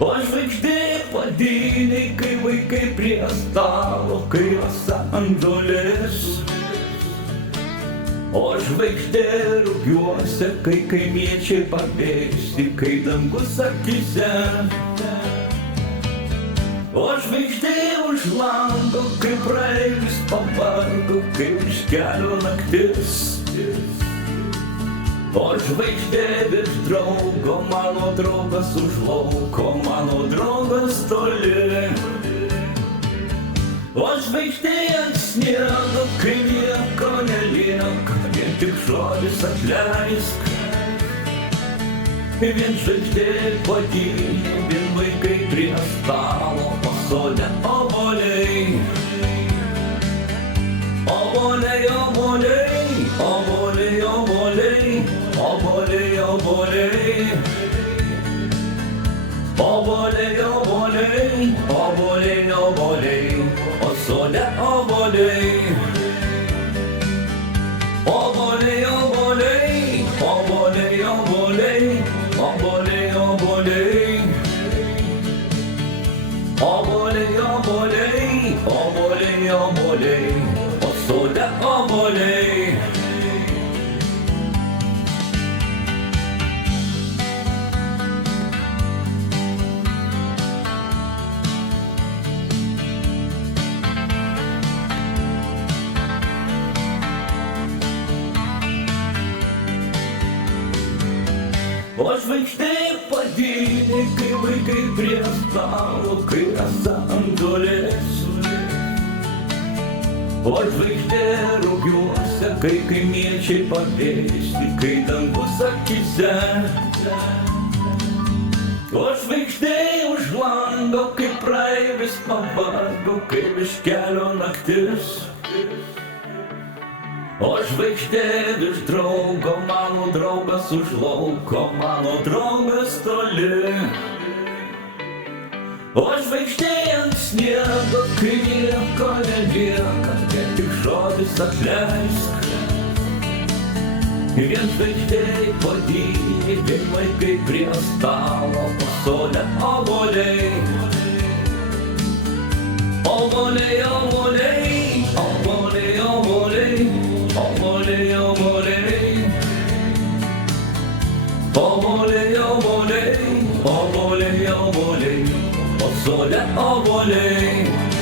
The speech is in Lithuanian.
O žvaigždė padiniai, kai vaikai prie stalo, kai rasa ant žolės. O žvaigždė rugiuose, kai kaimiečiai pavėsi, kai dangus akyse. O žvaigždė už lango, kai praeivis pavargo, kai už kelio naktis. O žvaigždė virš draugo, mano draugas už lauko, mano draugas toli. O žvaigždė ant sniego, kai nieko nelieka, vien tik žodis atleisk. Vien žvaigždė padinė, vien vaikai prie stalo, o sode obuoliai. Obuoliai, obuoliai, obuoliai, obuoliai, obuoliai, obuoliai. Obuoliai, obuoliai, obuoliai, obuoliai, o sode obuoliai. Obuoliai, obuoliai, obuoliai, obuoliai, obuoliai, obuoliai. Obuoliai, obuoliai, obuoliai, obuoliai, o sode obuoliai. O žvaigždė padinė, kai vaikai prie stalo, kai rasa ant žolės. O žvaigždė rugiuose, kai kaimiečiai pavėsi, kai dangus akyse. O žvaigždė už lango, kai praeivis pavargo, kai iš kelio naktis. O žvaigždė virš draugo, mano draugas už lauko, mano draugas toli. O žvaigždė ant sniego, kai nieko nelieka, vien tik žodis atleisk. Vien žvaigždė padinė, vien vaikai prie stalo, o sode obuoliai. Obuoliai, obuoliai, obuoliai, obuoliai. Obuoliai, obuoliai. Obuoliai, obuoliai, obuoliai, obuoliai, o sode obuoliai.